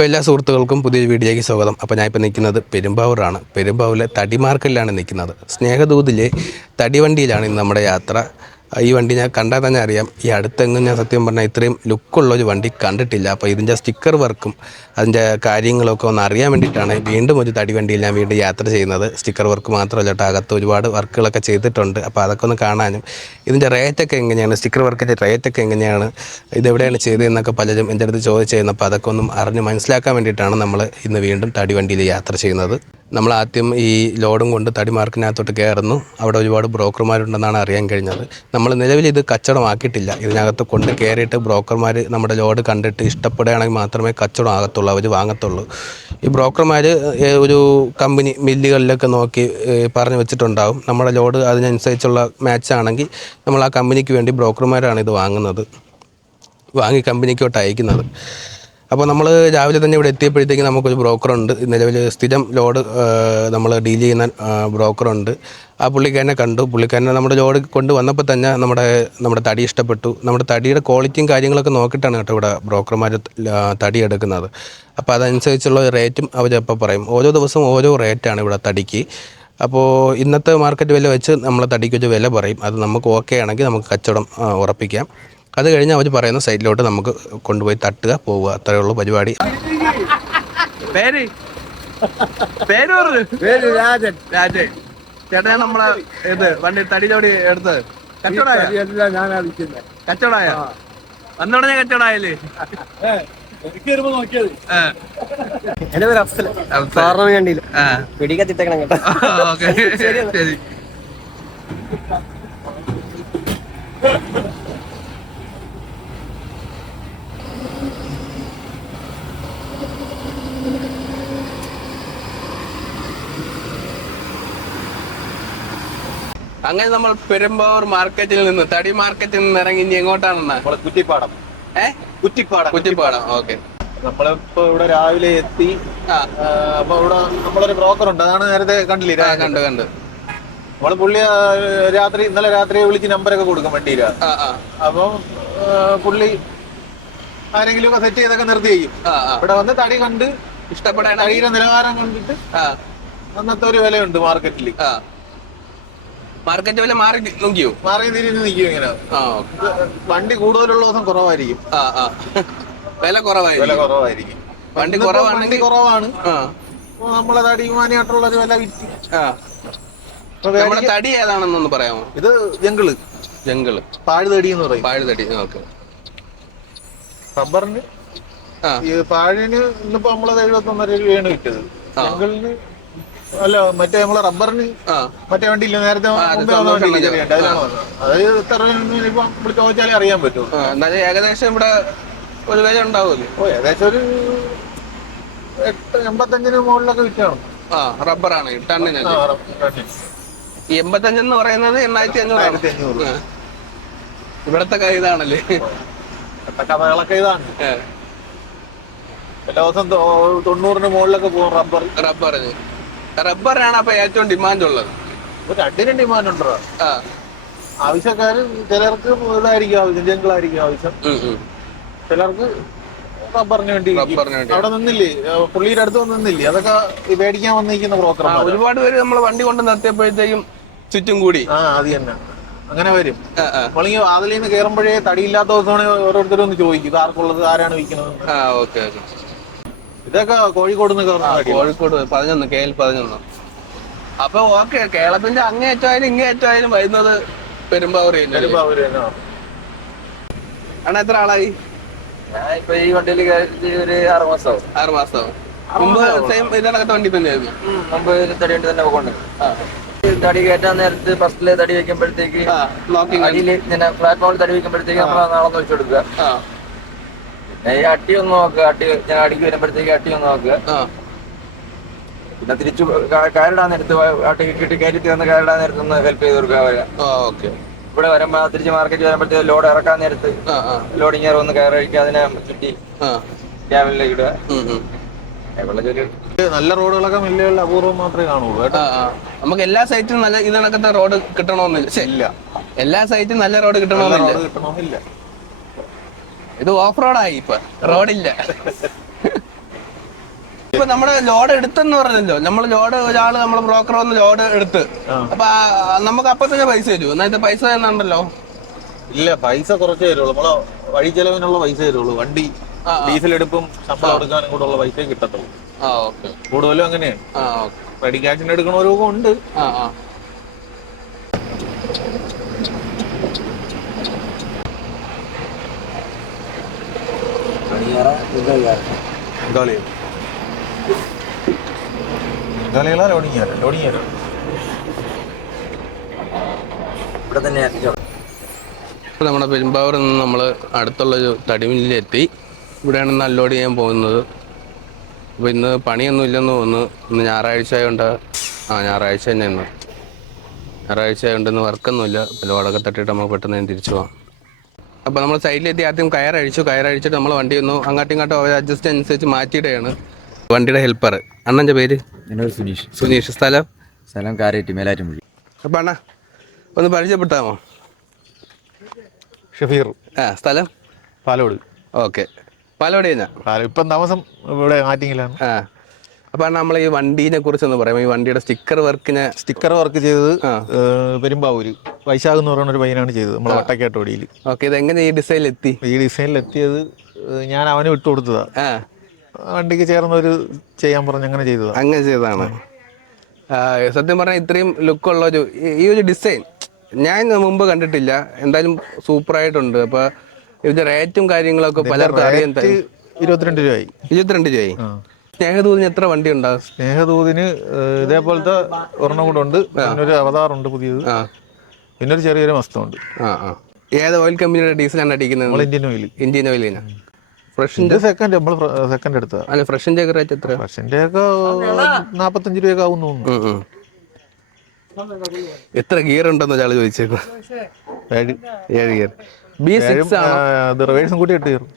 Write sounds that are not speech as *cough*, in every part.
അപ്പോൾ എല്ലാ സുഹൃത്തുക്കൾക്കും പുതിയൊരു വീഡിയോയ്ക്ക് സ്വാഗതം. അപ്പോൾ ഞാൻ ഇപ്പോൾ നിൽക്കുന്നത് പെരുമ്പാവൂരാണ്. പെരുമ്പാവൂരിലെ തടിമാർക്കലിലാണ് നിൽക്കുന്നത്. സ്നേഹദൂതിലെ തടിവണ്ടിയിലാണ് ഇന്ന് നമ്മുടെ യാത്ര. ഈ വണ്ടി ഞാൻ കണ്ടാൽ തന്നെ അറിയാം. ഈ അടുത്തെങ്ങും ഞാൻ സത്യം പറഞ്ഞാൽ ഇത്രയും ലുക്കുള്ള ഒരു വണ്ടി കണ്ടിട്ടില്ല. അപ്പോൾ ഇതിന്റെ സ്റ്റിക്കർ വർക്കും അതിന്റെ കാര്യങ്ങളൊക്കെ ഒന്ന് അറിയാൻ വേണ്ടിയിട്ടാണ് വീണ്ടും ഒരു തടി വണ്ടിയിൽ ഞാൻ വീണ്ടും യാത്ര ചെയ്യുന്നത്. സ്റ്റിക്കർ വർക്ക് മാത്രമല്ല കേട്ടോ. അകത്ത് ഒരുപാട് വർക്കുകളൊക്കെ ചെയ്തിട്ടുണ്ട്. അപ്പോൾ അതൊക്കെ ഒന്ന് കാണാനും. ഇതിന്റെ റേറ്റൊക്കെ എങ്ങനെയാണ്? സ്റ്റിക്കർ വർക്കിന്റെ റേറ്റൊക്കെ എങ്ങനെയാണ്? ഇതെവിടെയാണ് ചെയ്തതെന്നൊക്കെ പലരും എന്റെ അടുത്ത് ചോദിച്ചിരുന്നു അപ്പോൾ അതൊക്കെ ഒന്നും അറിഞ്ഞ് മനസ്സിലാക്കാൻ വേണ്ടിയിട്ടാണ് നമ്മൾ ഇന്ന് വീണ്ടും തടി വണ്ടിയിൽ യാത്ര ചെയ്യുന്നത്. നമ്മൾ ആദ്യം ഈ ലോഡും കൊണ്ട് തടി മാർക്കിനകത്തോട്ട് കയറുന്നു. അവിടെ ഒരുപാട് ബ്രോക്കർമാരുണ്ടെന്നാണ് അറിയാൻ കഴിഞ്ഞത്. നമ്മൾ നിലവിൽ ഇത് കച്ചവടമാക്കിയിട്ടില്ല. ഇതിനകത്ത് കൊണ്ട് കയറിയിട്ട് ബ്രോക്കർമാർ നമ്മുടെ ലോഡ് കണ്ടിട്ട് ഇഷ്ടപ്പെടുകയാണെങ്കിൽ മാത്രമേ കച്ചവടം ആകത്തുള്ളൂ അവർ വാങ്ങത്തുള്ളൂ. ഈ ബ്രോക്കർമാർ ഒരു കമ്പനി മില്ലുകളിലൊക്കെ നോക്കി പറഞ്ഞു വെച്ചിട്ടുണ്ടാകും നമ്മുടെ ലോഡ് അതിനനുസരിച്ചുള്ള മാച്ച് ആണെങ്കിൽ നമ്മൾ ആ കമ്പനിക്ക് വേണ്ടി ബ്രോക്കർമാരാണ് ഇത് വാങ്ങുന്നത്. വാങ്ങി കമ്പനിക്കോട്ട് അയക്കുന്നത്. അപ്പോൾ നമ്മൾ രാവിലെ തന്നെ ഇവിടെ എത്തിയപ്പോഴത്തേക്ക് നമുക്കൊരു ബ്രോക്കറുണ്ട് നിലവിൽ സ്ഥിരം ലോഡ് നമ്മൾ ഡീൽ ചെയ്യുന്ന ബ്രോക്കറുണ്ട് ആ പുള്ളിക്കാരനെ കണ്ടു. പുള്ളിക്കാരനെ നമ്മുടെ ലോഡ് കൊണ്ട് വന്നപ്പോൾ തന്നെ നമ്മുടെ നമ്മുടെ തടി ഇഷ്ടപ്പെട്ടു. നമ്മുടെ തടിയുടെ ക്വാളിറ്റിയും കാര്യങ്ങളൊക്കെ നോക്കിയിട്ടാണ് കേട്ടോ ഇവിടെ ബ്രോക്കർമാർ തടി എടുക്കുന്നത്. അപ്പോൾ അതനുസരിച്ചുള്ള റേറ്റും അവരപ്പോൾ പറയും. ഓരോ ദിവസവും ഓരോ റേറ്റാണ് ഇവിടെ തടിക്ക്. അപ്പോൾ ഇന്നത്തെ മാർക്കറ്റ് വില വെച്ച് നമ്മൾ തടിക്കൊരു വില പറയും. അത് നമുക്ക് ഓക്കെ ആണെങ്കിൽ നമുക്ക് കച്ചവടം ഉറപ്പിക്കാം. അത് കഴിഞ്ഞ് അവർ പറയുന്ന സൈഡിലോട്ട് നമുക്ക് കൊണ്ടുപോയി തട്ടുക പോവുക. അത്രയേ ഉള്ളൂ പരിപാടി. പേര്? പേര് പറഞ്ഞു പേര് രാജൻ. രാജേ ചേട്ടാ നമ്മളെ ഇത് വണ്ടി തടിലോടി എടുത്ത് കച്ചവടായ എല്ലാം ഞാൻ അടിക്കുന്നത് കച്ചവടായ വന്നോടനെ കച്ചവടായല്ലേ എനിക്ക് വരുമ്പോ നോക്കിയത് ആ. എന്റെ പേര് അഫ്സൽ അഫ്സൽ. സാറിന് വേണ്ടിയില്ല പിടിക്കത്തിട്ടേക്കണം കേട്ടോ. ശരി. അങ്ങനെ നമ്മൾ പെരുമ്പാവൂർ മാർക്കറ്റിൽ നിന്ന് തടി മാർക്കറ്റിൽ നിന്ന് ഇറങ്ങി ഇനി എങ്ങോട്ടാണെന്നാ? നമ്മൾ കുറ്റിപ്പാടം. ഏ? കുറ്റിപ്പാടം. കുറ്റിപ്പാടം ഓക്കെ. നമ്മളിപ്പോ ഇവിടെ രാവിലെ എത്തി. അപ്പൊ ഇവിടെ നമ്മളൊരു ബ്രോക്കർ ഉണ്ട്. അതാണ് നേരത്തെ കണ്ടില്ല? കണ്ട് കണ്ട്. നമ്മൾ പുള്ളി രാത്രി ഇന്നലെ രാത്രി വിളിച്ച് നമ്പറൊക്കെ കൊടുക്കും വണ്ടിയിൽ അപ്പം പുള്ളി ആരെങ്കിലും ഒക്കെ സെറ്റ് ചെയ്തൊക്കെ നിർത്തി ചെയ്യും ഇവിടെ വന്ന് തടി കണ്ട് ഇഷ്ടപ്പെടാൻ ശരീര നിലവാരം കണ്ടിട്ട് അന്നത്തെ ഒരു വിലയുണ്ട് മാർക്കറ്റിൽ മാർക്കറ്റ് വില മാറി നോക്കിയോ? മാറി തിരിഞ്ഞ് നിൽക്കും ഇങ്ങനെ. വണ്ടി കൂടുതലുള്ള ദിവസം കുറവായിരിക്കും. വില കുറവായിരിക്കും. വില കുറവായിരിക്കും. വണ്ടി കുറവാണെങ്കിൽ- കുറവാണ്. നമ്മളെ തടിയുമാനായിട്ടുള്ള ഒരു വില വിറ്റ് നമ്മുടെ തടി ഏതാണെന്നൊന്ന് പറയാമോ? ഇത് ജംഗിൾ. ജംഗിൾ. പാഴുതടി എന്ന് പറയും. പാഴ് തടി ഓക്കെ. റബ്ബറിന് ഈ പാഴിന് ഇന്നിപ്പോ നമ്മളത് എഴുപത്തി ഒന്നര രൂപയാണ് വിറ്റത് ചെങ്കലിന് അല്ല മറ്റേ നമ്മളെ റബ്ബറിന് മറ്റേ നേരത്തെ അത് വണ്ടി, അതിലാണ് വന്നത്. അതായത് എത്ര ഇപ്പൊ നമ്മൾ ചോദിച്ചാലേ അറിയാൻ പറ്റും എന്നാലും ഏകദേശം ഇവിടെ ഒരു വില ഉണ്ടാവുമല്ലോ? ഓ ഏകദേശം ഒരു എട്ട് എൺപത്തഞ്ചിന് മുകളിലൊക്കെ വിറ്റാണ്. ആ റബ്ബറാണ് ടണ്ണിന് എൺപത്തഞ്ചെന്ന് പറയുന്നത് എണ്ണായിരത്തി അഞ്ഞൂറ് ഇവിടത്തെ ഇതാണല്ലേ കഥകളൊക്കെ ഇതാണ്. എല്ലാ ദിവസം തൊണ്ണൂറിന് മുകളിലൊക്കെ പോകും റബ്ബർ. റബ്ബറിന്. റബ്ബറാണ് അപ്പൊ ഏറ്റവും ഡിമാൻഡ് ഉള്ളത്. ഒരു രണ്ടിനും ഡിമാൻഡ് ഉണ്ടോ ആ. ആവശ്യക്കാര് ചിലർക്ക് ഇതായിരിക്കും ആവശ്യം ജംഗിളായിരിക്കും ആവശ്യം. ചിലർക്ക് റബ്ബറിന് വേണ്ടി റബ്ബറിന് വേണ്ടി. അവിടെ നിന്നില്ലേ? ഏഹ് പുള്ളിയുടെ അടുത്ത് വന്ന് നിന്നില്ലേ? അതൊക്കെ ഈ മേടിക്കാൻ വന്നിരിക്കുന്ന ആ, ബ്രോക്കർമാർ ഒരുപാട് പേര് നമ്മൾ വണ്ടി കൊണ്ട് നിർത്തിയപ്പോഴത്തേക്കും ചുറ്റും കൂടി. ആ അത് തന്നെ. അങ്ങനെ വരും. ആ ആ. നമ്മളിങ്ങനെ വാതിലിൽ നിന്ന് കയറുമ്പോഴേ തടിയില്ലാത്ത ദിവസമാണ് ഓരോരുത്തരും ഒന്ന് ചോദിക്കും ഇത് ആർക്കുള്ളത് ആരാണ് വിൽക്കുന്നത്? ആ ഓക്കെ ഓക്കെ. ഇതൊക്കെ കോഴിക്കോട് കോഴിക്കോട് പതിനൊന്ന് കെ എൽ പതിനൊന്ന്. അപ്പൊ ഓക്കെ കേരളത്തിന്റെ അങ്ങേറ്റായാലും ഇങ്ങേറ്റായാലും വരുന്നത് അവർ തന്നെ. അണ്ണാ എത്ര ആളായി? ഇപ്പൊ ഈ വണ്ടിയിൽ ഒരു ആറ് മാസമാവും ആറ് മാസമാവും മുമ്പ് സെയിം ഇതിനകത്ത് വണ്ടി തന്നെയായിരുന്നു. മുമ്പ് തടി വണ്ടി തന്നെ പോകണ്ട് തടി കയറ്റാൻ നേരത്ത് ഫസ്റ്റിൽ തടി വെക്കുമ്പോഴത്തേക്ക് ഇങ്ങനെ പ്ലാറ്റ്ഫോമിൽ തടി വെക്കുമ്പോഴത്തേക്ക് നമ്മൾ നാളെ വെച്ച് കൊടുക്കുക. അട്ടി ഒന്ന് നോക്കുക അട്ടി ഞാൻ അടിക്ക് വരുമ്പോഴത്തേക്ക് അട്ടി ഒന്ന് നോക്കുക പിന്നെ തിരിച്ചു കയറിടാൻ നേരത്ത് അട്ടി കിട്ടി കയറ്റി തന്ന് കയറിടാൻ നേരത്ത് ഒന്ന് ഹെൽപ്പ് ചെയ്ത് കൊടുക്കുക വരാം ഓക്കെ. ഇവിടെ വരുമ്പോ തിരിച്ച് മാർക്കറ്റ് വരുമ്പോഴത്തേക്ക് ലോഡ് ഇറക്കാൻ നേരത്ത് ലോഡിങ് കയറി ഒന്ന് കയറി കഴിക്കുക അതിനെ ചുറ്റി ക്യാബിനിലേക്ക് ഇടുക. നല്ല റോഡുകളൊക്കെ മില്ലുകളിൽ അപൂർവം മാത്രമേ കാണുള്ളൂ കേട്ടോ. നമുക്ക് എല്ലാ സൈറ്റിലും നല്ല ഇതിനൊക്കെ റോഡ് കിട്ടണമെന്നില്ല. എല്ലാ സൈറ്റിലും നല്ല റോഡ് കിട്ടണമെന്നില്ല. റോഡ് കിട്ടണമെന്നില്ല. ഇത് ഓഫ് റോഡായി ഇപ്പൊ. റോഡില്ല. ഇപ്പൊ നമ്മുടെ ലോഡ് എടുത്തെന്ന് പറഞ്ഞല്ലോ. നമ്മൾ ലോഡ് ഒരാൾ നമ്മളെ ബ്രോക്കർ വന്ന് ലോഡ് എടുത്ത്. അപ്പൊ നമുക്ക് അപ്പൊ തന്നെ പൈസ തരുമോ എന്നാ പൈസ തന്നുണ്ടല്ലോ. ഇല്ല പൈസ കുറച്ച് തരുള്ളൂ. നമ്മളെ വഴി ചെലവിനുള്ള പൈസ തരുള്ളൂ. വണ്ടി ഡീസൽ എടുപ്പും ശമ്പളം എടുക്കാനും കൂടെ ഉള്ള പൈസ കിട്ടത്തുള്ളൂ. കൂടുതലും അങ്ങനെയാണ്. റെഡി ക്യാഷിന് എടുക്കണവരൊക്കെ ഉണ്ട്. തന്നെ നമ്മുടെ പെരുമ്പാവൂരിൽ നിന്ന് നമ്മൾ അടുത്തുള്ള തടിമില്ലെത്തി ഇവിടെയാണ് അൺലോഡ് ചെയ്യാൻ പോകുന്നത്. അപ്പോൾ ഇന്ന് പണിയൊന്നും ഇല്ലെന്ന് തോന്നുന്നു. ഇന്ന് ഞായറാഴ്ച ആയതുകൊണ്ട് ആ ഞായറാഴ്ച തന്നെ ഇന്ന്. ഞായറാഴ്ച ആയതുകൊണ്ട് ഇന്ന് വർക്കൊന്നുമില്ല പിന്നെ വടക്കെ തട്ടിയിട്ട് നമുക്ക് പെട്ടെന്ന് തിരിച്ചു പോകാം അപ്പോൾ നമ്മൾ സൈഡിലെത്തി ആദ്യം കയറഴിച്ചു കയറഴിച്ചിട്ട് നമ്മൾ വണ്ടി ഒന്ന് അങ്ങോട്ടും ഇങ്ങോട്ടും അവർ അഡ്ജസ്റ്റ് അനുസരിച്ച് മാറ്റിയിടുകയാണ് വണ്ടിയുടെ ഹെൽപ്പർ അണ്ണന്റെ പേര്? സുനീഷ്. സുനീഷ്. സ്ഥലം? സ്ഥലം കാരേറ്റി മേലാറ്റുമൊഴി അപ്പം അണ്ണ ഒന്ന് പരിചയപ്പെട്ടാമോ ഷഫീർ. ആ സ്ഥലം? പാലോട്. ഓക്കെ. പാലോട് കഴിഞ്ഞാൽ പാലം ഇപ്പം താമസം ഇവിടെ ആറ്റിങ്ങിലാണ്. ആ. അപ്പൊ നമ്മൾ ഈ വണ്ടീനെ കുറിച്ചൊന്ന് പറയാം. ഈ വണ്ടിയുടെ സ്റ്റിക്കർ വർക്കിനെ സ്റ്റിക്കർ വർക്ക് ചെയ്തത് പെരുമ്പാവൂര് വൈശാഖ് എന്ന് പറയുന്ന ഒരു പയ്യനാണ് ചെയ്തത് നമ്മളെ വട്ടക്കേട്ടോടിയിൽ ഓക്കെ ഇത് എങ്ങനെ ഈ ഡിസൈനിൽ എത്തി ഈ ഡിസൈനിൽ എത്തിയത് ഞാൻ അവന് വിട്ടുകൊടുത്തതാ വണ്ടിക്ക് ചേർന്ന ഒരു ചെയ്യാൻ പറഞ്ഞ് അങ്ങനെ ചെയ്തതാ. അങ്ങനെ ചെയ്തതാണ്. സത്യം പറഞ്ഞാൽ ഇത്രയും ലുക്കുള്ള ഒരു ഈ- ഒരു ഡിസൈൻ ഞാൻ മുമ്പ് കണ്ടിട്ടില്ല. എന്തായാലും സൂപ്പർ ആയിട്ടുണ്ട് അപ്പൊ ഇതിന്റെ റേറ്റും കാര്യങ്ങളൊക്കെ പലർക്കും അറിയാൻ ഇരുപത്തിരണ്ട് രൂപയായി. ഇരുപത്തിരണ്ട് രൂപയായി. സ്നേഹദൂതിന് എത്ര വണ്ടി ഉണ്ടാകും സ്നേഹദൂതിന് ഇതേപോലത്തെ ഒരെണ്ണം കൂടെ ഉണ്ട്. പിന്നൊരു അവതാറുണ്ട് പുതിയത്. പിന്നൊരു ചെറിയൊരു ആ ഏത് ഓയിൽ കമ്പനിയുടെ ഡീസലാണ് അടിക്കുന്നത്? നമ്മൾ ഇന്ത്യൻ ഓയിൽ ഇന്ത്യൻ ഓയിലിനാ ഫ്രഷിന്റെ സെക്കൻഡ് നമ്മൾ സെക്കൻഡ് എടുത്തതാ. അല്ല ഫ്രഷിന്റെ ഒക്കെ റേറ്റ് എത്ര ഫ്രഷിന്റെ ഒക്കെ നാപ്പത്തഞ്ച് രൂപയൊക്കെ ആവും തോന്നുന്നു. എത്ര ഗിയർ ഉണ്ടെന്ന് ഒരാൾ ചോദിച്ചേക്കും. ഏഴ്. ഗിയർ ബി സിക്സ് ആ, അത് റിവേഴ്സും കൂടി ഇട്ട് കയറും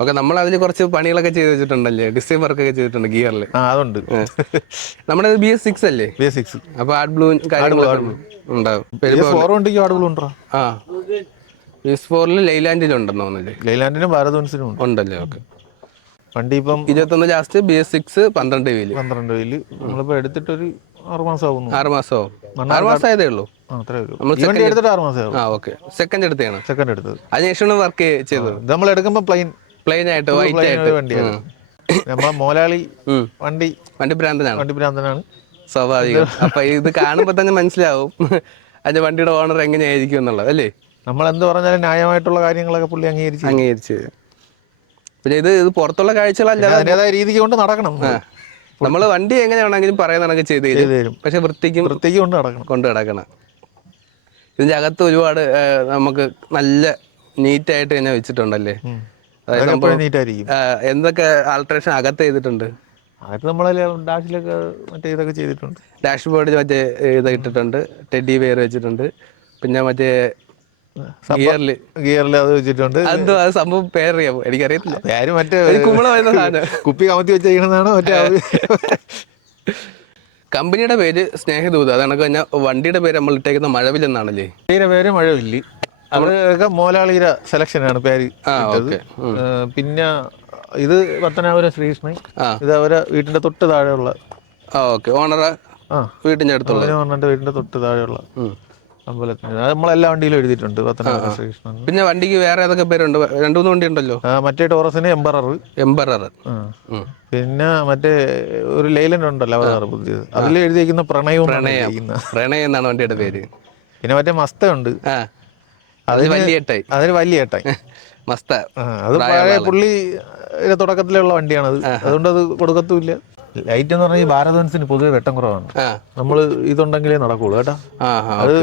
ഓക്കെ നമ്മൾ അതിൽ കുറച്ച് പണികളൊക്കെ ചെയ്ത് വെച്ചിട്ടുണ്ടല്ലേ? ഡിസൈൻ വർക്ക് ഒക്കെ ചെയ്തിട്ടുണ്ട് ഗിയറിൽ ആ അതുണ്ട്. നമ്മുടെ ബി എസ് സിക്സ് അല്ലേ? ബി എസ് സിക്സ് അപ്പൊ ആഡ് ബ്ലൂ കാര്യങ്ങളൊക്കെ ഉണ്ടാവും. ഫോർ വണ്ടിക്ക് ആടുകൾ ഉണ്ടോ? ആ. ബി എസ് ഫോറിൽ ലൈലാൻഡിൽ ഉണ്ടെന്ന് തോന്നുന്നില്ലേ? ലൈലാൻഡിനും ഭാരതവൻസിനും ഉണ്ട്. ഉണ്ടല്ലേ? ഓക്കെ. വണ്ടി ഇപ്പം ഇരുപത്തൊന്ന് ലാസ്റ്റ് ബി എസ് സിക്സ് പന്ത്രണ്ട് വീൽ പന്ത്രണ്ട് രൂപയിൽ നമ്മളിപ്പോ എടുത്തിട്ടൊരു ആറ് മാസം ആവുന്നു. ആറ് മാസമോ ആറ് മാസം ആയതേ ഉള്ളൂ. ആ അത്രേ ഉള്ളൂ. നമ്മൾ എടുത്തിട്ട് ആറ് മാസം ആ ഓക്കെ സെക്കൻഡ് സെക്കൻഡ് എടുത്തത്. അതിനുശേഷമാണ് വർക്ക് ചെയ്തത് നമ്മൾ എടുക്കുമ്പോൾ പ്ലെയിൻ പ്ലെയിൻ ആയിട്ട് വൈറ്റ് ആയിട്ട്. വണ്ടിയാണ്. നമ്മളെ മോലാളി *laughs* വണ്ടി വണ്ടി ഭ്രാന്തനാണ്. വണ്ടി ഭ്രാന്തനാണ്. സ്വാഭാവികം. അപ്പൊ ഇത് കാണുമ്പോ തന്നെ മനസ്സിലാവും. *laughs* അതിന്റെ വണ്ടിയുടെ ഓണർ എങ്ങനെയായിരിക്കും എന്നുള്ളത് അല്ലേ? നമ്മൾ എന്ത് പറഞ്ഞാലും ന്യായമായിട്ടുള്ള കാര്യങ്ങളൊക്കെ പുള്ളി അംഗീകരിച്ചു അംഗീകരിച്ച് പിന്നെ ഇത് ഇത് പുറത്തുള്ള കാഴ്ചകളല്ല അതിന്റെതായ രീതിക്ക് കൊണ്ട് നടക്കണം. നമ്മൾ വണ്ടി എങ്ങനെയാണെങ്കിലും പറയുന്നതാണെങ്കിൽ ചെയ്ത് തരും. പക്ഷെ വൃത്തിക്കും വൃത്തിക്ക് കൊണ്ട് നടക്കണം. കൊണ്ട് നടക്കണം. ഇതിന്റെ അകത്ത് ഒരുപാട് നമുക്ക് നല്ല നീറ്റായിട്ട് തന്നെ വെച്ചിട്ടുണ്ടല്ലേ? എന്തൊക്കെ ആൾട്രേഷൻ അകത്ത് ചെയ്തിട്ടുണ്ട്? ഡാഷ്ബോർഡിൽ ഡാഷിലൊക്കെ മറ്റേ ഇതൊക്കെ ചെയ്തിട്ടുണ്ട്. മറ്റേ ഇത് ഇട്ടിട്ടുണ്ട് ടെഡി വെയർ വെച്ചിട്ടുണ്ട്. പിന്നെ മറ്റേ ഗിയറിൽ ഗിയറിൽ അത് വെച്ചിട്ടുണ്ട്. അത് സംഭവം പേരറിയാമോ? എനിക്കറിയത്തില്ല. പേര് മറ്റേ സാധനം. കുപ്പി കമത്തി മറ്റേ കമ്പനിയുടെ പേര് സ്നേഹദൂത്. അതാണ് കഴിഞ്ഞാൽ വണ്ടിയുടെ പേര് നമ്മൾ ഇട്ടേക്കുന്ന മഴവില്ലെന്നാണല്ലേ? പേര് പേര് മഴവില്ലി. അതൊക്കെ മോലാളിയുടെ സെലക്ഷനാണ് പേര് പിന്നെ ഇത് പത്തനാപുരം ശ്രീകൃഷ്ണൻ. ഇത് അവരെ വീട്ടിന്റെ തൊട്ട് താഴെയുള്ള ഓക്കെ. ഓണറ വീട്ടിന്റെ അടുത്തുള്ള ഓണറിന്റെ വീടിന്റെ തൊട്ട് താഴെയുള്ള. അമ്പലത്തിന് അത് നമ്മളെല്ലാ വണ്ടിയിലും എഴുതിയിട്ടുണ്ട് പത്തനാപുരം ശ്രീകൃഷ്ണൻ. പിന്നെ വണ്ടിക്ക് വേറെ ഏതൊക്കെ പേരുണ്ട്? രണ്ടു മൂന്ന് വണ്ടി ഉണ്ടല്ലോ ആ, മറ്റേ ടോറസിന് എംബറർ. എംബറർ. പിന്നെ മറ്റേ ഒരു ലൈലൻ ഉണ്ടല്ലോ അവതാർ പുതിയത് അതിൽ എഴുതിയിരിക്കുന്ന പ്രണയവും പ്രണയം. എഴുതിയിരിക്കുന്ന. പ്രണയം എന്നാണ് വണ്ടിയുടെ പേര്. പിന്നെ മറ്റേ മസ്ത ഉണ്ട്. ആ. അത് വലിയ ഏട്ടായി അതിന് വലിയ ഏട്ടായി മസ്ത. ആ, അത് പഴയ പുള്ളി ഇതിന്റെ തുടക്കത്തിലുള്ള വണ്ടിയാണത്. അതുകൊണ്ട് അത് കൊടുക്കത്തുമില്ല. ലൈറ്റ് എന്ന് പറഞ്ഞാൽ ഈ ഭാരതവൻസിന് പൊതുവെ വെട്ടം കുറവാണ്. നമ്മൾ ഇതുണ്ടെങ്കിലേ നടക്കുള്ളൂ കേട്ടോ. അത്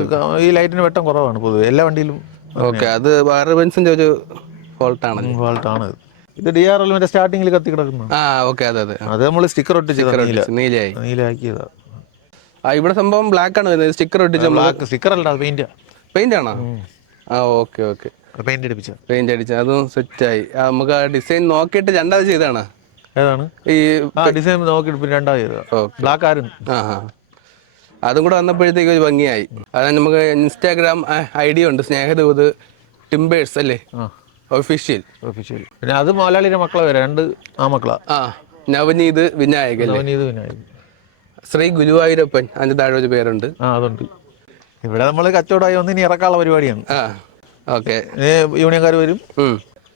ഈ ലൈറ്റിന് വെട്ടം കുറവാണ് പൊതുവെ. എല്ലാ വണ്ടിയിലും ഓക്കെ അത് ഭാരതവൻസിന്റെ ഒരു ഫോൾട്ട് ഫോൾട്ടാണ് ഇത് ഡി ആർ എൽ മറ്റേ സ്റ്റാർട്ടിങ്ങിൽ കത്തി കിടക്കുന്നു. ആ ഓക്കെ അതെ അതെ. അത് നമ്മൾ സ്റ്റിക്കർ ഒട്ടിച്ച് നീല. നീലയായി. നീലാക്കിയതാ ആ ഇവിടെ സംഭവം ബ്ലാക്ക് ആണ് വരുന്നത്. സ്റ്റിക്കർ ഒട്ടിച്ച ബ്ലാക്ക് സ്റ്റിക്കർ അല്ല പെയിന്റ് പെയിന്റ് ആണോ? ആ ഓക്കെ ഓക്കെ. പെയിന്റ് അടിപ്പിച്ച പെയിന്റ് അടിച്ച അതും ആയി. നമുക്ക് ആ ഡിസൈൻ നോക്കിയിട്ട് രണ്ടാമത് ചെയ്താണ് ഏതാണ്? ഈ ആ ഡിസൈൻ നോക്കിയിട്ട് പിന്നെ രണ്ടാമത് ചെയ്തതാ. ബ്ലാക്ക് ആയിരുന്നു. അതും കൂടെ വന്നപ്പോഴത്തേക്ക് ഒരു ഭംഗിയായി. അതായത് നമുക്ക് ഇൻസ്റ്റാഗ്രാം ഐഡിയ ഉണ്ട്. സ്നേഹദൂത് ടിംബേഴ്സ് അല്ലേ? ഒഫീഷ്യൽ ഒഫീഷ്യൽ പിന്നെ അത് മലയാളിയുടെ മക്കളെ വരെ. രണ്ട് ആ മക്കളാ. ആ നവനീത് വിനായകൻ നവനീത് വിനായകൻ ശ്രീ ഗുരുവായൂരപ്പൻ അതിന്റെ താഴെ ഒരു പേരുണ്ട്. ആ അതുണ്ട്. ഇവിടെ നമ്മൾ കച്ചവടമായി വന്ന് ഇനി ഇറക്കാനുള്ള പരിപാടിയാണ്. ആ ഓക്കെ. യൂണിയൻകാർ വരും.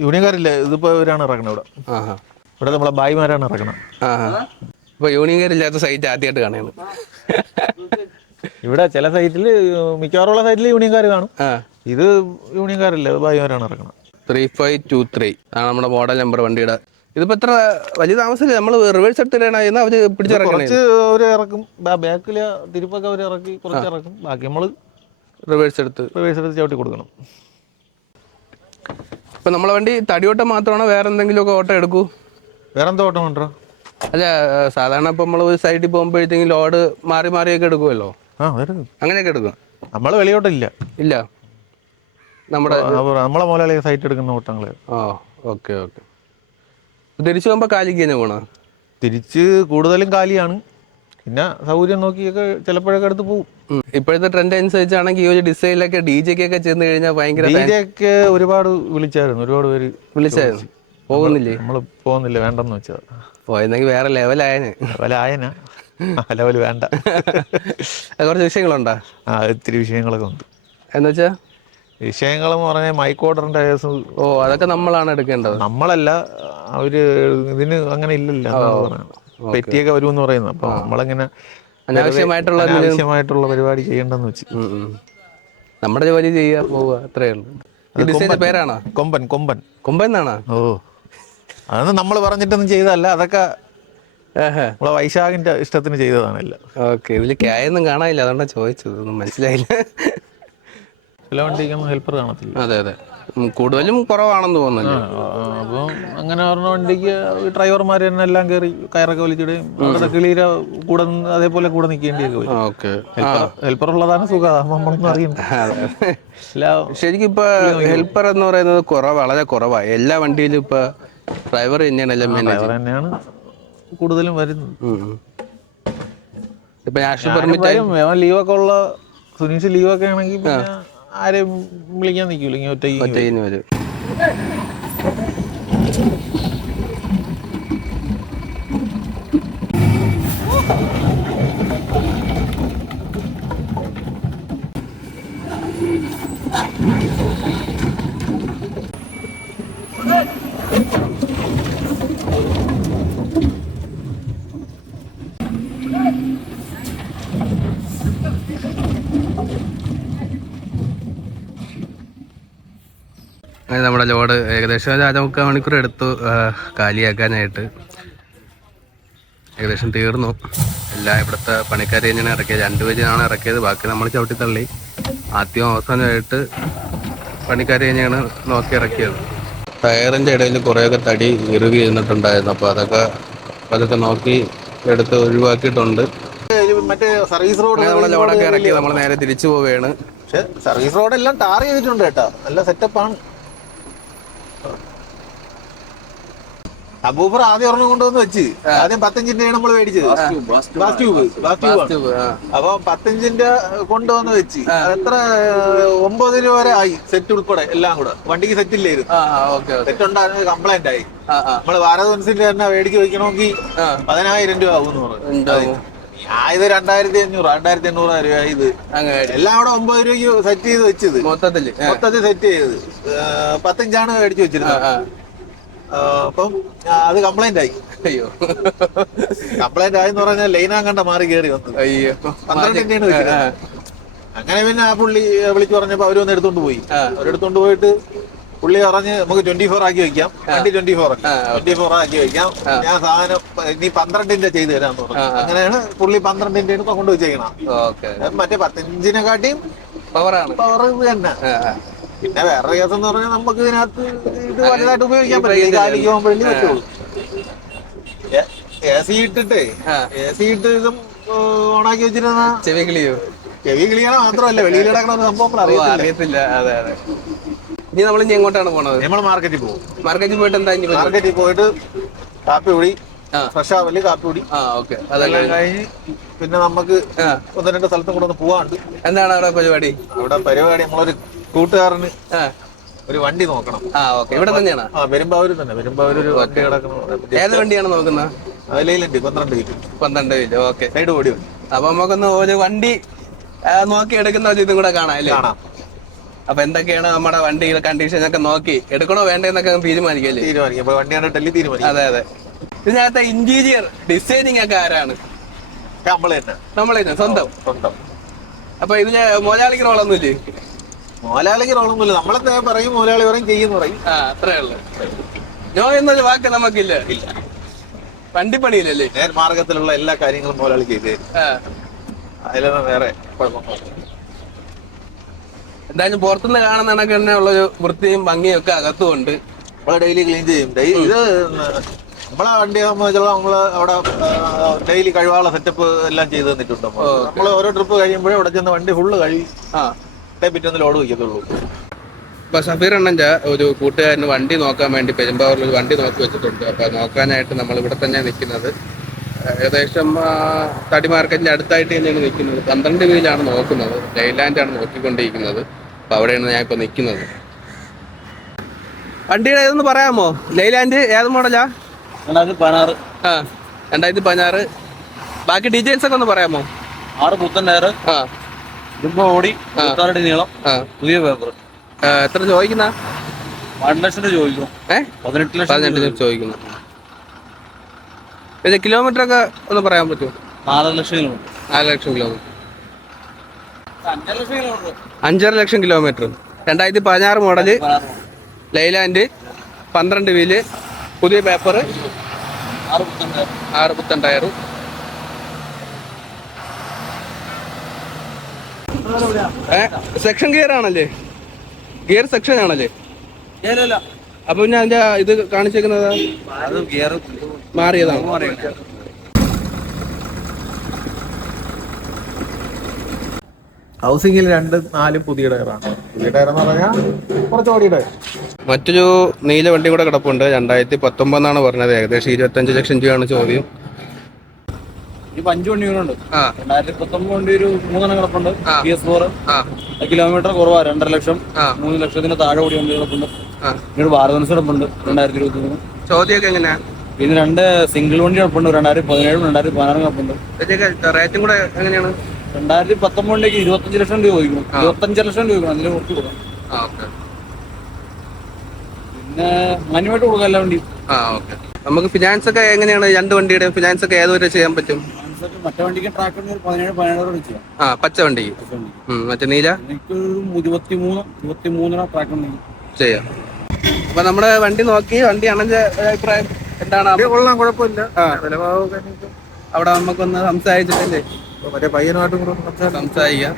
യൂണിയൻകാരില്ല? ഇതിപ്പോ ഇവരാണ് ഇറക്കുന്നത് ഇവിടെ. ആഹാ. ഇവിടെ നമ്മളെ ബായിമാരാണ് ഇറങ്ങണം അപ്പോൾ അപ്പൊ യൂണിയൻകാരില്ലാത്ത സൈറ്റ് ആദ്യമായിട്ട് കാണുകയാണ് ഇവിടെ ചില സൈറ്റിൽ മിക്കവാറുള്ള സൈറ്റിൽ യൂണിയൻകാർ കാണും. ഇത് യൂണിയൻകാരല്ല ബായിമാരാണ് ഇറങ്ങണം ത്രീ ഫൈവ് ടു ത്രീ ആണ് നമ്മുടെ മോഡൽ നമ്പർ വണ്ടിയുടെ. ഇതിപ്പോ എത്ര വലിയ താമസമില്ല. നമ്മൾ റിവേഴ്സ് എടുത്തിട്ടാണ് അവർ പിടിച്ചിറക്കും അവർ ഇറക്കും. ബാക്കിൽ തിരുപ്പൊക്കെ അവർ ഇറക്കി കുറച്ച് ഇറക്കും. ബാക്കി നമ്മൾ റിവേഴ്സ് എടുത്ത്. റിവേഴ്സ് എടുത്ത് ചവിട്ടി കൊടുക്കണം. ഇപ്പൊ നമ്മളെ വണ്ടി തടിയോട്ടം മാത്രമാണോ വേറെ എന്തെങ്കിലുമൊക്കെ ഓട്ടം എടുക്കൂ? വേറെ എന്താ ഓട്ടം കൊണ്ടോ? അല്ല സാധാരണ ഇപ്പൊ നമ്മൾ ഒരു സൈഡിൽ പോകുമ്പോഴത്തേക്കും ലോഡ് മാറി മാറിയൊക്കെ എടുക്കുമല്ലോ ആ വരും. അങ്ങനെയൊക്കെ എടുക്കും? നമ്മൾ വെളിയോട്ടില്ല. ഇല്ല. നമ്മുടെ നമ്മളെ മുതലാളി സൈറ്റ് എടുക്കുന്ന ഓട്ടങ്ങൾ. ആ ഓക്കെ ഓക്കെ. തിരിച്ചു പോകുമ്പോ കാലിക്ക് തന്നെ പോണോ? തിരിച്ച് കൂടുതലും കാലിയാണ്. പിന്നെ സൗകര്യം നോക്കിയൊക്കെ ചിലപ്പോഴൊക്കെ അടുത്ത് പോകും ഇപ്പോഴത്തെ ട്രെൻഡ് അനുസരിച്ചാണെങ്കിൽ ഈ ഒരു ഡിസൈനിലൊക്കെ ഡി ജെക്കൊക്കെ ചെന്ന് കഴിഞ്ഞാൽ ഭയങ്കര ഒക്കെ ഒരുപാട് വിളിച്ചായിരുന്നു ഒരുപാട് പേര് വിളിച്ചായിരുന്നു. പോകുന്നില്ലേ? നമ്മൾ പോകുന്നില്ല? വേണ്ടെന്ന് വെച്ചത്. പോയെന്നെങ്കിൽ വേറെ ലെവലായന്. ലെവൽ ആയന ലെവൽ വേണ്ട കുറച്ച് വിഷയങ്ങളുണ്ടോ? ആ ഒത്തിരി വിഷയങ്ങളൊക്കെ ഉണ്ട്. എന്ന് വെച്ചാ? വിഷയങ്ങളെന്ന് പറഞ്ഞാൽ മൈക്കോഡറിന്റെ കേസ് ഓ അതൊക്കെ നമ്മളാണ് എടുക്കേണ്ടത്. നമ്മളല്ല അവർ ഇതിന് അങ്ങനെ ഇല്ലല്ലോ. പെറ്റിയൊക്കെ വരുമെന്ന് പറയുന്നത് അപ്പൊ നമ്മളിങ്ങനെ അനാവശ്യമായിട്ടുള്ള അനാവശ്യമായിട്ടുള്ള പരിപാടി ചെയ്യണ്ടെന്ന് വെച്ച്. നമ്മുടെ ജോലി ചെയ്യാൻ പോവുക അത്രേ ഉള്ളൂ. പേരാണോ? കൊമ്പൻ. കൊമ്പൻ എന്നാണോ? ഓ. അതൊന്നും നമ്മൾ പറഞ്ഞിട്ടൊന്നും ചെയ്തല്ല അതൊക്കെ നമ്മളെ വൈശാഖിന്റെ ഇഷ്ടത്തിന് ചെയ്തതാണല്ല ഓക്കെ ഇതിൽ ക്യായൊന്നും കാണാനില്ല. അതുകൊണ്ടാണ് ചോദിച്ചത്. ഒന്നും മനസ്സിലായില്ല. ചില വണ്ടിക്കൊന്നും ഹെൽപ്പർ കാണത്തില്ല. അതെ അതെ. കൂടുതലും കുറവാണെന്ന് തോന്നുന്നു. അപ്പം അങ്ങനെ പറഞ്ഞ വണ്ടിക്ക് ഡ്രൈവർമാർ തന്നെ എല്ലാം കയറി കയറൊക്കെ വലിച്ചിടുകയും അവിടെ കിളീര കൂടെ അതേപോലെ കൂടെ നിൽക്കേണ്ടിയൊക്കെ വരും. ഓക്കെ. ഹെൽപ്പർ ഉള്ളതാണ് സുഖം. നമ്മളൊന്നും അറിയണ്ട. ശരിക്കും ഇപ്പൊ ഹെൽപ്പർ എന്ന് പറയുന്നത് കുറവ് വളരെ കുറവാണ് എല്ലാ വണ്ടിയിലും ഇപ്പൊ ഡ്രൈവർ തന്നെയാണ് എല്ലാം മാനേജ് ഡ്രൈവർ തന്നെയാണ്. കൂടുതലും വരുന്നത്. ഇപ്പൊ നാഷണൽ പെർമിറ്റ് വരും അവൻ ലീവൊക്കെ ഉള്ള സുനീഷ് ലീവൊക്കെ ആണെങ്കിൽ പിന്നെ ആരെയും വിളിക്കാൻ നിൽക്കില്ല ഇങ്ങനെ ഒറ്റയ്ക്ക് ചെയ്യുന്ന വരും അങ്ങനെ നമ്മുടെ ലോഡ് ഏകദേശം ഒരു അരമുക്കാൽ മണിക്കൂർ എടുത്തു കാലിയാക്കാനായിട്ട്. ഏകദേശം തീർന്നു. എല്ലാം ഇവിടുത്തെ പണിക്കാർ തന്നെയാണ് ഇറക്കിയത്. രണ്ടുപേരാണ് ഇറക്കിയത്. ബാക്കി നമ്മൾ ചവിട്ടിത്തള്ളി. ആദ്യം അവസാനമായിട്ട് പണിക്കാർ തന്നെയാണ് നോക്കി ഇറക്കിയത്. ടയറിന്റെ ഇടയിൽ കുറേയൊക്കെ തടി ഇറുകി ഇരുന്നിട്ടുണ്ടായിരുന്നു. അപ്പോൾ അതൊക്കെ അതൊക്കെ നോക്കി എടുത്ത് ഒഴിവാക്കിയിട്ടുണ്ട്. മറ്റേ സർവീസ് റോഡ് നമ്മൾ ലോഡൊക്കെ ഇറക്കി. നമ്മൾ നേരെ തിരിച്ചു പോവുകയാണ്. പക്ഷെ സർവീസ് റോഡ് എല്ലാം ടാർ ചെയ്തിട്ടുണ്ട് കേട്ടോ. നല്ല സെറ്റപ്പാണ് അബൂഫർ ആദ്യം ഒരെണ്ണം കൊണ്ടുവന്ന് വെച്ച്. ആദ്യം പത്തഞ്ചിന്റെ നമ്മൾ മേടിച്ചത്. ബാസ് ട്യൂബ് ബാസ് ട്യൂബ് ആ. അപ്പൊ പത്തഞ്ചിന്റെ കൊണ്ടുവന്ന് വെച്ച്. എത്ര ഒമ്പത് രൂപ വരെ ആയി. സെറ്റ് ഉൾപ്പെടെ എല്ലാം കൂടെ. വണ്ടിക്ക് സെറ്റ് ഇല്ലായിരുന്നു. സെറ്റ് ഉണ്ടായിരുന്നു കംപ്ലൈന്റ് ആയി. നമ്മൾ ഭാരതവൻസിന്റെ തന്നെ മേടിച്ച് വെക്കണമെങ്കിൽ പതിനായിരം രൂപ ആവും പറഞ്ഞു. ഇത് രണ്ടായിരത്തി അഞ്ഞൂറ് രണ്ടായിരത്തി എണ്ണൂറ് രൂപ ഇത്. എല്ലാം കൂടെ ഒമ്പത് രൂപയ്ക്ക് സെറ്റ് ചെയ്ത് വെച്ചത്. മൊത്തത്തിൽ മൊത്തത്തിൽ സെറ്റ് ചെയ്ത്. പത്തഞ്ചാണ് മേടിച്ച് വെച്ചിരുന്നത്. അപ്പം അത് കംപ്ലൈന്റ് ആയി. അയ്യോ. കംപ്ലൈന്റ് ആയെന്ന് പറഞ്ഞാൽ ലൈനാ കണ്ട മാറി കയറി വന്നു. അയ്യോ. പന്ത്രണ്ടിന്റെയാണ് അങ്ങനെ പിന്നെ ആ പുള്ളി വിളിച്ചു പറഞ്ഞപ്പോ അവരൊന്ന് എടുത്തോണ്ട് പോയി. അവരെടുത്തോണ്ട് പോയിട്ട് പുള്ളി പറഞ്ഞ് നമുക്ക് ട്വന്റി ഫോർ ആക്കി വെക്കാം. വണ്ടി ട്വന്റി ഫോർ ട്വന്റി ഫോർ ആക്കി വെക്കാം. ഞാൻ സാധനം നീ പന്ത്രണ്ടിന്റെ ചെയ്ത് തരാന്ന് പറഞ്ഞു. അങ്ങനെയാണ് പുള്ളി പന്ത്രണ്ടിന്റെ കൊണ്ടുപോയി ചെയ്യണം വെച്ചേക്കണം ഓക്കെ. മറ്റേ പത്തഞ്ചിനെ കാട്ടിയും പവറാണ് പവർ തന്നെ. പിന്നെ വേറെ വ്യത്യാസം എന്ന് പറഞ്ഞാൽ നമുക്ക് ഇതിനകത്ത് ഇത് വലുതായിട്ട് ഉപയോഗിക്കാൻ പറ്റില്ല. കാലിക്ക് പോകുമ്പോഴേ പറ്റുള്ളൂ. എ സി ഇട്ടിട്ടേ എ സി ഇട്ട് ഇതും ഓണാക്കി വെച്ചിരുന്ന ചെവി കിളിയോ? ചെവി കിളിയാണ് മാത്രമല്ല വെളിയിൽ കിടക്കണ സംഭവം അറിയത്തില്ല. അതെ അതെ. ഇനി നമ്മൾ ഇനി എങ്ങോട്ടാണ് പോണത്? നമ്മൾ മാർക്കറ്റിൽ പോകും. മാർക്കറ്റിൽ പോയിട്ട് എന്താ ഇനി മാർക്കറ്റിൽ പോയിട്ട് കാപ്പി കുടി. ഫ്രഷ് ആവൽ കാപ്പി കുടി. ആ ഓക്കെ. അതെല്ലാം കഴിഞ്ഞ് പിന്നെ നമുക്ക് ഒന്ന് രണ്ട് സ്ഥലത്തും കൂടെ ഒന്ന് പോവാണ്ട് എന്താണ് അവിടെ പരിപാടി? അവിടെ പരിപാടി നമ്മളൊരു കൂട്ടുകാരന് ഒരു വണ്ടി നോക്കണം. ആ ഓക്കെ. ഇവിടെ തന്നെയാണ്? ആ പെരുമ്പാവൂര് തന്നെ. പെരുമ്പാവൂര് ഒരു വണ്ടി കിടക്കണം ഏത് വണ്ടിയാണ് നോക്കുന്നത്? അതിലുണ്ട് പന്ത്രണ്ട് കിലോ പന്ത്രണ്ട് കിലോ ഓക്കെ. സൈഡ് ഓടി അപ്പൊ നമുക്കൊന്ന് ഒരു വണ്ടി നോക്കി എടുക്കുന്ന ഒരു ഇതും കൂടെ കാണാം അല്ലേ? കാണാം. അപ്പൊ എന്തൊക്കെയാണ് നമ്മുടെ വണ്ടിയുടെ കണ്ടീഷൻ ഒക്കെ നോക്കി? എടുക്കണോ വേണ്ടെന്നൊക്കെ തീരുമാനിക്കല്ലേ തീരുമാനിക്കും തീരുമാനിക്കും. അതെ അതെ. ഇതിനകത്തെ ഇന്റീരിയർ ഡിസൈനിങ് ഒക്കെ ആരാണ്? നമ്മൾ തന്നെ. നമ്മളെ സ്വന്തം. സ്വന്തം. അപ്പൊ ഇതിന് മുതലാളിക്ക് റോളൊന്നുമില്ലേ മോലാളിക്ക് റോളൊന്നുമില്ല. നമ്മളെ പറയും മോലാളി പറയും ചെയ്യുന്നു പറയും. ആ അത്രേ ഉള്ളു. നോ എന്നൊരു വാക്ക് നമുക്കില്ല. ഇല്ല. വണ്ടിപ്പണിയില്ലല്ലേ നേർ മാർഗത്തിലുള്ള എല്ലാ കാര്യങ്ങളും മോലാളി ചെയ്ത്. അതിലൊന്നും വേറെ എന്തായാലും പുറത്തുനിന്ന് കാണുന്ന കണക്ക് തന്നെ ഉള്ളൊരു വൃത്തിയും ഭംഗിയും ഒക്കെ അകത്തുമുണ്ട്. നമ്മളെ ഡെയിലി ക്ലീൻ ചെയ്യും. ഡെയിലി ഇത് നമ്മളെ വണ്ടി സംബന്ധിച്ചുള്ള നമ്മൾ അവിടെ ഡെയിലി കഴിവാള സെറ്റപ്പ് എല്ലാം ചെയ്ത് തന്നിട്ടുണ്ട് നമ്മൾ. ഓരോ ട്രിപ്പ് കഴിയുമ്പോഴേ അവിടെ ചെന്ന് വണ്ടി ഫുള്ള് കഴി ആ. പിറ്റൊന്ന് ലോഡ് വയ്ക്കത്തുള്ളൂ. ഇപ്പൊ സഫീർ അണ്ണഞ്ച ഒരു കൂട്ടുകാരന് വണ്ടി നോക്കാൻ വേണ്ടി പെരുമ്പാവൂരിൽ ഒരു വണ്ടി നോക്കി വെച്ചിട്ടുണ്ട്. അപ്പൊ നോക്കാനായിട്ട് നമ്മൾ ഇവിടെ തന്നെ നിൽക്കുന്നത്. ഏകദേശം തടി മാർക്കറ്റിന്റെ അടുത്തായിട്ട് തന്നെയാണ് നിൽക്കുന്നത്. പന്ത്രണ്ട് വീലാണ് നോക്കുന്നത്. ലൈലാൻഡ് ആണ് നോക്കിക്കൊണ്ടിരിക്കുന്നത്. അപ്പൊ അവിടെയാണ് ഞാൻ ഇപ്പൊ നിൽക്കുന്നത്. വണ്ടിയുടെ ഏതെന്ന് പറയാമോ? ലൈലാൻഡ് ഏത് മോഡലാ? രണ്ടായിരത്തി പതിനാറ്. ആ രണ്ടായിരത്തി പതിനാറ്. ബാക്കി ഡീറ്റെയിൽസ് ഒക്കെ ഒന്ന് പറയാമോ? ആറ് പുത്തൻ ടയർ ആ. ഇതിപ്പോ ഓടി ഇരുപത്താറടി നീളം പുതിയ പേപ്പർ എത്ര ചോദിക്കുന്ന? ലക്ഷം രൂപ ചോദിക്കും ഏ? പതിനെട്ട് ലക്ഷം പതിനെട്ട് ലക്ഷം ചോദിക്കുന്നു. പിന്നെ കിലോമീറ്റർ ഒക്കെ ഒന്ന് പറയാൻ പറ്റുമോ? നാലര ലക്ഷം കിലോമീറ്റർ. നാല് ലക്ഷം കിലോമീറ്റർ. അഞ്ചര ലക്ഷം കിലോമീറ്റർ. രണ്ടായിരത്തി പതിനാറ് മോഡൽ. ലൈലാൻഡ് പന്ത്രണ്ട് വീൽ. പുതിയ പേപ്പർ ആറ് പുത്തൻ ടയർ സെക്ഷൻ ഗിയർ ആണല്ലേ? ഗിയർ സെക്ഷൻ ആണല്ലേ? അപ്പൊ ഞാൻ അതിന്റെ ഇത് കാണിച്ചേക്കുന്നത് മാറിയതാണ്. ഹൗസിംഗിൽ രണ്ട് നാല് പുതിയ ടയറാണ്. പുതിയ ടയർ എന്ന് പറഞ്ഞാൽ കുറച്ച് ഓടിയ ടയർ. മറ്റൊരു നീല വണ്ടി കൂടെ കിടപ്പുണ്ട്. രണ്ടായിരത്തി പത്തൊമ്പതെന്നാണ് പറഞ്ഞത്. ഏകദേശം ഇരുപത്തഞ്ച് ലക്ഷം രൂപയാണ് ചോദ്യം. ഇപ്പൊ അഞ്ചു വണ്ടി ഉണ്ട് രണ്ടായിരത്തി പത്തൊമ്പത് വണ്ടി ഒരു മൂന്നെണ്ണം കിടപ്പുണ്ട്. പി എസ് ഫോർ കിലോമീറ്റർ കുറവാ രണ്ടര ലക്ഷം. മൂന്ന് ലക്ഷത്തിന് താഴെ കൂടി വണ്ടി കിടപ്പുണ്ട്. പിന്നീട് പിന്നെ ഭാരതൻസ് കിടപ്പുണ്ട് രണ്ടായിരത്തി ഇരുപത്തി മൂന്ന് ചോദ്യമൊക്കെ എങ്ങനെയാ? പിന്നെ രണ്ട് സിംഗിൾ വണ്ടി കിടപ്പുണ്ട് രണ്ടായിരത്തി പതിനേഴും രണ്ടായിരത്തി പതിനാറും കിടപ്പുണ്ട് റേറ്റും കൂടെ എങ്ങനെയാണ്? രണ്ടായിരത്തി പത്തൊമ്പതിലേക്ക് ഇരുപത്തഞ്ച് ലക്ഷം രൂപ ചോദിക്കും ഇരുപത്തഞ്ച് ലക്ഷം രൂപ അതിന് കുറച്ച് കൊടുക്കാം. പിന്നെ മാന്യമായിട്ട് കൊടുക്കാം എല്ലാ വണ്ടിയും. നമുക്ക് ഫിനാൻസ് ഒക്കെ എങ്ങനെയാണ്? രണ്ട് വണ്ടിയുടെ ഫിനാൻസ് ഒക്കെ ഏതുവരെ ചെയ്യാൻ പറ്റും? മറ്റേ വണ്ടിക്ക് ട്രാക്ക് പതിനേഴ് ആ പച്ച വണ്ടിക്ക് മറ്റേ നീല? എനിക്കൊരു ട്രാക്ക് ചെയ്യാം. അപ്പൊ നമ്മുടെ വണ്ടി നോക്കി വണ്ടി അണഞ്ഞ അഭിപ്രായം എന്താണ്? കൊള്ളാം കുഴപ്പമില്ല. അവിടെ നമുക്കൊന്ന് സംസാരിച്ചിട്ടല്ലേ? മറ്റേ പയ്യനുമായിട്ടും കൂടെ സംസാരിക്കാം.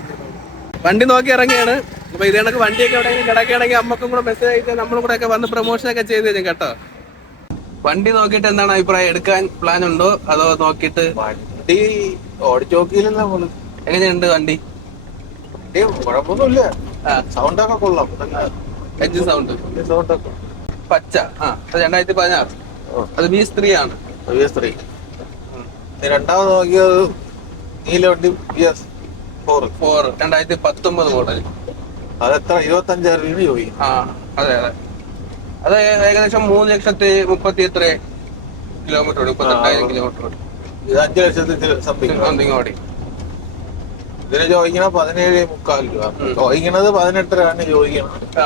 വണ്ടി നോക്കി ഇറങ്ങിയാണ്. അപ്പൊ ഇത് കണക്ക് വണ്ടിയൊക്കെ എവിടെയെങ്കിലും കിടക്കുകയാണെങ്കിൽ അമ്മക്കും കൂടെ മെസ്സേജ് അയച്ചാൽ നമ്മളും കൂടെ ഒക്കെ വന്ന് പ്രൊമോഷൻ ഒക്കെ ചെയ്ത് തരും കേട്ടോ. വണ്ടി നോക്കിയിട്ട് എന്താണ് അഭിപ്രായം? എടുക്കാൻ പ്ലാൻ ഉണ്ടോ? അതോ നോക്കിയിട്ട് വണ്ടി ഓടിച്ചു പോണ് എങ്ങനെയുണ്ട് വണ്ടി? കുഴപ്പമൊന്നുമില്ല. ആ. സൗണ്ടൊക്കെ കൊള്ളാം. Engine sound? സൗണ്ട് ഒക്കെ പച്ച. ആ രണ്ടായിരത്തി പതിനാറ്. അത് ബി സ്ത്രീ ആണ്. വി സ്ത്രീ രണ്ടാമത് നോക്കിയത് നീല വണ്ടി വി എസ് ഫോർ ഫോർ രണ്ടായിരത്തി പത്തൊമ്പത് മോഡൽ അത് എത്ര? ഇരുപത്തഞ്ചായിരം രൂപ ചോദിക്കും ആ അതെ അതെ. അത് ഏകദേശം മൂന്ന് ലക്ഷത്തി മുപ്പത്തി എത്ര കിലോമീറ്റർ ഓടി മുപ്പത്തെട്ടായിരം കിലോമീറ്റർ ഓടി ഇത് അഞ്ചു ലക്ഷത്തി സംതിങ് ഓടി. ഇതിന് ചോദിക്കണ പതിനേഴ് മുക്കാൽ രൂപ. ചോദിക്കണത് പതിനെട്ടരാണ് ചോദിക്കണം ആ.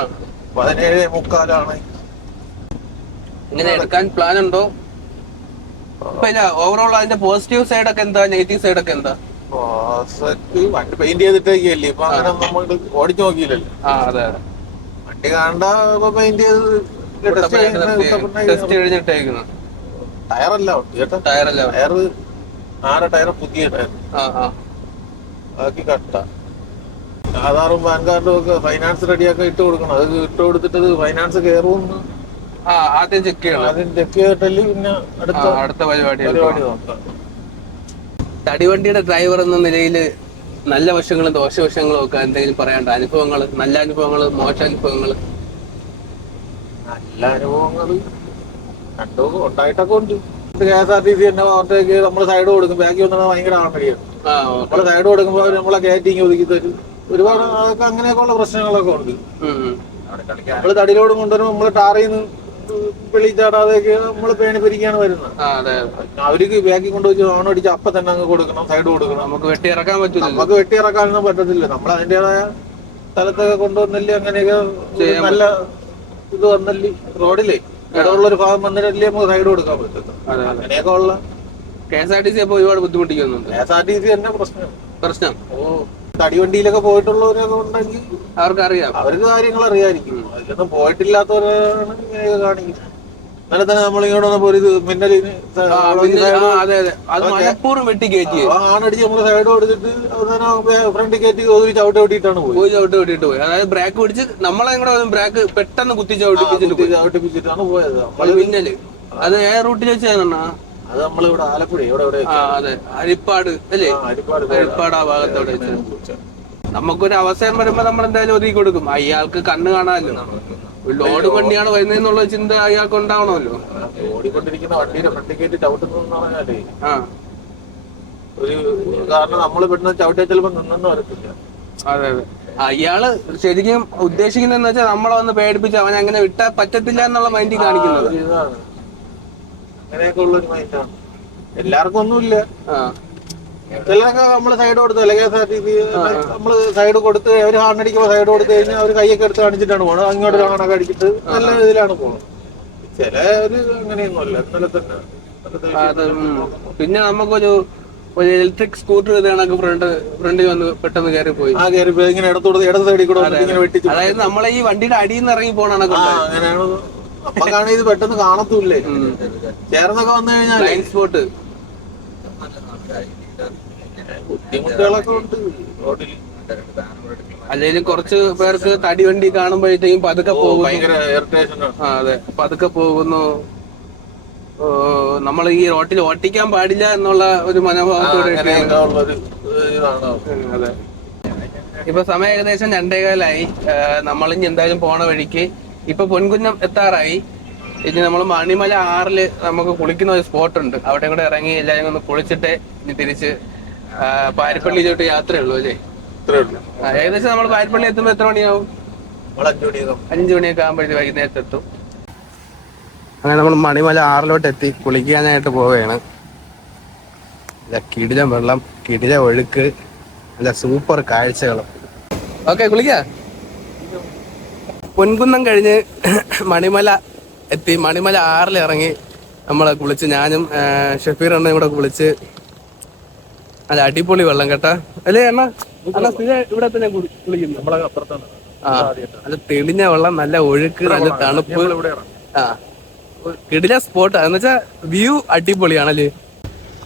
പതിനേഴ് മുക്കാലാണ്. ഇങ്ങനെ എടുക്കാൻ പ്ലാൻ ഉണ്ടോ? ഇപ്പൊ ഓവറോൾ അതിന്റെ പോസിറ്റീവ് സൈഡ് ഒക്കെ എന്താ? നെഗറ്റീവ് സൈഡ് ഒക്കെ എന്താ? വാസക്ക് വണ്ടി പെയിന്റ് ചെയ്തിട്ടേക്കല്ലേ ഇപ്പൊ അങ്ങനെ നമ്മൾ ഓടിച്ചു നോക്കിയില്ലല്ലോ. വണ്ടി കാണണ്ട പെയിന്റ് ചെയ്ത് ടയറല്ല ടയറല്ല ടയർ ആറ് ടയർ പുതിയ ടയർ. ബാക്കി കട്ട. ആധാറും പാൻ കാർഡും ഒക്കെ ഫൈനാൻസ് റെഡിയാക്കി ഇട്ട് കൊടുക്കണം. അത് ഇട്ട് കൊടുത്തിട്ട് ഫൈനാൻസ് കയറുമെന്ന് ആദ്യം ചെക്ക് ചെയ്യണം. ആദ്യം ചെക്ക് ചെയ്തിട്ടല്ലേ പിന്നെ അടുത്ത അടുത്ത പരിപാടി പരിപാടി നോക്കാം. തടിവണ്ടിയുടെ ഡ്രൈവർ എന്ന നിലയിൽ നല്ല വശങ്ങളും ദോഷവശങ്ങളും ഒക്കെ എന്തെങ്കിലും പറയാണ്ട് അനുഭവങ്ങൾ നല്ല അനുഭവങ്ങൾ മോശ അനുഭവങ്ങൾ? നല്ല അനുഭവങ്ങൾ. കണ്ടു ഉണ്ടായിട്ടൊക്കെ ഉണ്ട്. K S R T C തന്നെ ഓവർടേക്ക് നമ്മൾ സൈഡ് കൊടുക്കും. ബാക്കി വന്നാൽ ഭയങ്കര ആൾമടിയാണ് ആ നമ്മൾ സൈഡ് കൊടുക്കുമ്പോൾ നമ്മളെ കയറ്റിങ് ഒതുക്കി തരും. ഒരുപാട് അതൊക്കെ അങ്ങനെയൊക്കെ ഉള്ള പ്രശ്നങ്ങളൊക്കെ ഉണ്ട്. നമ്മൾ തടിയിലോട് കൊണ്ടുവരുമ്പോൾ നമ്മൾ ടാറിൽ നിന്ന് വെളി നമ്മൾ നമ്മൾ പേണി പിരിക്കാണ് വരുന്നത്. അതെ അവർക്ക് ബാക്കി കൊണ്ടുവച്ച് ഓണം അടിച്ച് അപ്പൊ തന്നെ അങ്ങ് കൊടുക്കണം സൈഡ് കൊടുക്കണം. നമുക്ക് വെട്ടി ഇറക്കാൻ പറ്റില്ല നമുക്ക് വെട്ടിയിറക്കാനൊന്നും പറ്റത്തില്ല. നമ്മൾ അതിന്റെതായ സ്ഥലത്തൊക്കെ കൊണ്ടുവന്നില്ലേ അങ്ങനെയൊക്കെ നല്ല ഇത് വന്നല്ലേ. റോഡിലേ. ഇടമുള്ള ഒരു ഭാഗം വന്നിട്ടല്ലേ നമുക്ക് സൈഡ് കൊടുക്കാൻ പറ്റും അതെ. അങ്ങനെയൊക്കെ ഉള്ള K S R T C അപ്പൊ ഒരുപാട് ബുദ്ധിമുട്ടിക്കുന്നുണ്ട്. K S R T C തന്നെ പ്രശ്നം. പ്രശ്നം. ഓ തടിവണ്ടിയിലൊക്കെ പോയിട്ടുള്ളവരൊക്കെ ഉണ്ടെങ്കിൽ അവർക്കറിയാം. അവർക്ക് കാര്യങ്ങൾ അറിയാമായിരിക്കും അതിലൊന്നും പോയിട്ടില്ലാത്തവരാണ് കാണിക്കുന്നത്. ഇന്നലെ തന്നെ നമ്മൾ ഇങ്ങോട്ട് വന്നപ്പോ ഒരു ഇത് മിന്നലിന് അതെ അതെ. അത് ഓക്കേ. വെട്ടി കയറ്റി. ആണടിച്ച് നമ്മൾ സൈഡ് കൊടുത്തിട്ട് അവസാനം ഫ്രണ്ട് കയറ്റി ഒരു ചവിട്ട് ഓടിയിട്ടാണ് പോയി പോയി ചവിട്ട് വിട്ടിട്ട് പോയി. അതായത് ബ്രേക്ക് പിടിച്ച് നമ്മളെ കൂടെ ബ്രേക്ക് പെട്ടെന്ന് കുത്തി ചവിട്ടിപ്പിച്ചിട്ട് ചവിട്ടിപ്പിച്ചിട്ടാണ് പോയത്. മിന്നൽ. അത് ഏ റൂട്ടിൽ വെച്ചാണ് അത് നമ്മളിവിടെ ആലപ്പുഴ ഇവിടെ ഇവിടെ അതെ. അരിപ്പാട് അല്ലേ? അരിപ്പാട് ആ ഭാഗത്തോടെ നമുക്കൊരു അവസരം വരുമ്പോ നമ്മൾ എന്തായാലും ഒതുക്കി കൊടുക്കും. അയാൾക്ക് കണ്ണ് കാണാമല്ലോ. ലോഡ് വണ്ടിയാണ് വരുന്നതെന്നുള്ള ചിന്ത അയാൾക്ക് ഉണ്ടാവണമല്ലോ ഓടിക്കൊണ്ടിരിക്കുന്ന വണ്ടിയുടെ ഫ്രണ്ട് ഗേറ്റ് ചവിട്ടുന്നതെന്ന് പറഞ്ഞാലേ ആ. ഒരു കാരണം നമ്മൾ പെട്ടെന്ന് ചവിട്ടിയാൽ ചിലപ്പോൾ നിന്നെന്ന് വരത്തില്ല. അതെ അതെ. അയാൾ ശരിക്കും ഉദ്ദേശിക്കുന്നതെന്ന് വെച്ചാൽ നമ്മളെ വന്ന് പേടിപ്പിച്ച് അവനെ അങ്ങനെ വിട്ടാ പറ്റത്തില്ല എന്നുള്ള മൈൻഡിൽ കാണിക്കുന്നത്. അങ്ങനെയൊക്കെ ഉള്ളൊരു മൈൻഡാണ് എല്ലാവർക്കും ഒന്നുമില്ല. ആ. ചിലരൊക്കെ നമ്മൾ സൈഡ് കൊടുത്ത് അല്ലെങ്കിൽ K S R T C നമ്മൾ സൈഡ് കൊടുത്ത് അവർ ഹാർൺ അടിക്കുമ്പോൾ സൈഡ് കൊടുത്ത് കഴിഞ്ഞാൽ അവർ കൈയൊക്കെ എടുത്ത് കാണിച്ചിട്ടാണ് പോകുന്നത് അങ്ങോട്ട് കാണാനൊക്കെ അടിച്ചിട്ട് നല്ല ഇതിലാണ് പോകുന്നത് ചിലര് അങ്ങനെയൊന്നുമല്ല ഇന്നലെ തന്നെ. പിന്നെ നമുക്കൊരു ഒരു ഇലക്ട്രിക് സ്കൂട്ടർ ഇത് കണക്ക് ഫ്രണ്ട് ഫ്രണ്ടിൽ വന്ന് പെട്ടെന്ന് കയറി പോയി. ഇങ്ങനെ ഇടത്തോട് ഇടത് സൈഡിൽ കൂടെ അതായത് നമ്മളെ ഈ വണ്ടിയുടെ അടിയിൽ നിന്ന് ഇറങ്ങി ആ അങ്ങനെയാണ്. അപ്പൊക്കാണ് ഇത് പെട്ടെന്ന് കാണത്തൂല്ലേ? ചേർന്നൊക്കെ വന്നു കഴിഞ്ഞാൽ ലൈൻ സ്പോട്ട് ബുദ്ധിമുട്ടുകളൊക്കെ ഉണ്ട്. റോഡിൽ അല്ലെങ്കിൽ കുറച്ച് പേർക്ക് തടി വണ്ടി കാണുമ്പോഴത്തേക്കും പതുക്കെ പോകുന്നു. ആ അതെ. പതുക്കെ പോകുന്നു. നമ്മൾ ഈ റോട്ടിൽ ഓട്ടിക്കാൻ പാടില്ല എന്നുള്ള ഒരു മനോഭാവത്തോടെ ഉം, അതെ. ഇപ്പൊ സമയം ഏകദേശം രണ്ടേകാലായി. നമ്മൾ ഇനി എന്തായാലും പോണ വഴിക്ക്. ഇപ്പൊ പൊൻകുന്നം എത്താറായി. ഇനി നമ്മൾ മണിമല ആറിൽ നമുക്ക് കുളിക്കുന്ന ഒരു സ്പോട്ട് ഉണ്ട് അവിടെ കൂടെ ഇറങ്ങി എല്ലാവരും ഒന്ന് കുളിച്ചിട്ട് ഇനി തിരിച്ച് പാരിപ്പള്ളി ചോട്ട് യാത്രയുള്ളൂ അല്ലേ? ഏകദേശം നമ്മൾ പാരിപ്പള്ളി എത്തുമ്പോൾ എത്ര മണിയാവും? അഞ്ചു മണിയൊക്കെ ആകുമ്പോഴേ ആകുമ്പോഴത്തേക്ക് വൈകുന്നേരത്ത് എത്തും. അങ്ങനെ നമ്മൾ മണിമല ആറിലോട്ട് എത്തി കുളിക്കാനായിട്ട് പോവുകയാണ്. കിടിലം വെള്ളം കിടില ഒഴുക്ക് നല്ല സൂപ്പർ കാഴ്ചകളും. ഓക്കെ കുളിക്ക. പൊൻകുന്നം കഴിഞ്ഞ് മണിമല എത്തി. മണിമല ആറിൽ ഇറങ്ങി നമ്മൾ കുളിച്ച് ഞാനും ഷെഫീർ എണ്ണയും കൂടെ കുളിച്ച് അല്ല അടിപൊളി വെള്ളം കേട്ടാ. അല്ലേ അണ്ണ? അണ്ണ സ്ഥിരം ഇവിടെ തന്നെ കുളി- കുളിക്കുന്നു. നമ്മളെ അപ്പുറത്താണ്. ആ നല്ല തെളിഞ്ഞ വെള്ളം നല്ല ഒഴുക്ക് നല്ല തണുപ്പ്. ആ കിടില സ്പോട്ട്. എന്ന് വെച്ചാ വ്യൂ അടിപൊളിയാണല്ലേ?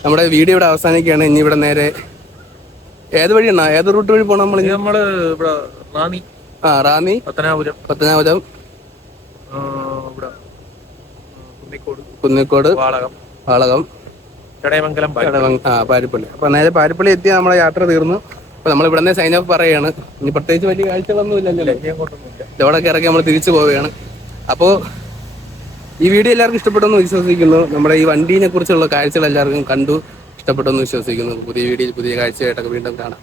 നമ്മുടെ വീഡിയോ ഇവിടെ അവസാനിക്കുകയാണ്. ഇനി ഇവിടെ നേരെ ഏത് വഴിയാണ് ഏത് റൂട്ട് വഴി പോണം നമ്മൾ നമ്മൾ ഇവിടെ റാന്നി. ആ റാന്നി. പത്തനാപുരം. പത്തനാപുരം ആ, ഇവിടെ കുന്നിക്കോട്. കുന്നിക്കോട്. വാളകം. വാളകം. ചടയമംഗലം ആ പാരിപ്പള്ളി. അപ്പൊ നേരെ പാരിപ്പള്ളി എത്തി നമ്മളെ യാത്ര തീർന്നു. അപ്പൊ നമ്മൾ ഇവിടെ നിന്ന് സൈൻ ഓഫ് പറയാണ്. ഇനി പ്രത്യേകിച്ച് വലിയ കാഴ്ചകളൊന്നും ഇല്ലല്ലോ. ഇതോടൊക്കെ ഇറങ്ങി നമ്മൾ തിരിച്ചു പോവുകയാണ്. അപ്പോൾ ഈ വീഡിയോ എല്ലാവർക്കും ഇഷ്ടപ്പെട്ടെന്ന് വിശ്വസിക്കുന്നു. നമ്മുടെ ഈ വണ്ടീനെ കുറിച്ചുള്ള കാഴ്ചകൾ എല്ലാവർക്കും കണ്ടു ഇഷ്ടപ്പെട്ടെന്ന് വിശ്വസിക്കുന്നു. പുതിയ വീഡിയോയിൽ പുതിയ കാഴ്ചയായിട്ടൊക്കെ വീണ്ടും കാണാം.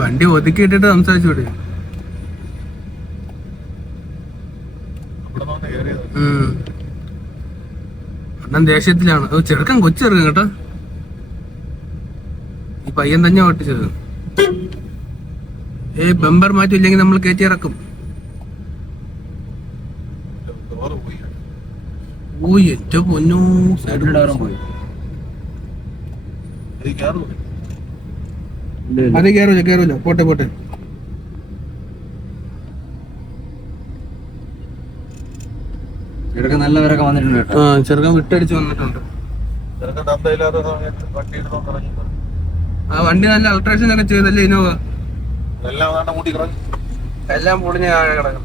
വണ്ടി ഒതുക്കിയിട്ടിട്ട് സംസാരിച്ചൂടെ? അണ്ണൻ ദേഷ്യത്തിലാണ്. ചെറുക്കൻ കൊച്ചെറുക്കൻ കേട്ടോ. ഈ പയ്യൻ തന്നെ ഓട്ടിച്ചത്. ഏ ബമ്പർ മാറ്റില്ലെങ്കിൽ നമ്മൾ കയറ്റി ഇറക്കും. ഓ എന്റെ പൊന്നു അത് കയറൂല കയറൂല പോട്ടെ പോട്ടെ. ഇവിടെയൊക്കെ നല്ലവരൊക്കെ വന്നിട്ടുണ്ട് കേട്ടോ. ആ ചെറുക്കൻ വിട്ടടിച്ച് വന്നിട്ടുണ്ട്. ആ വണ്ടി നല്ല അൾട്രേഷൻ ഒക്കെ ചെയ്തല്ലേ ഇനോവ എല്ലാം മൂട്ടി കിടക്കും എല്ലാം പൊളിഞ്ഞ കിടക്കും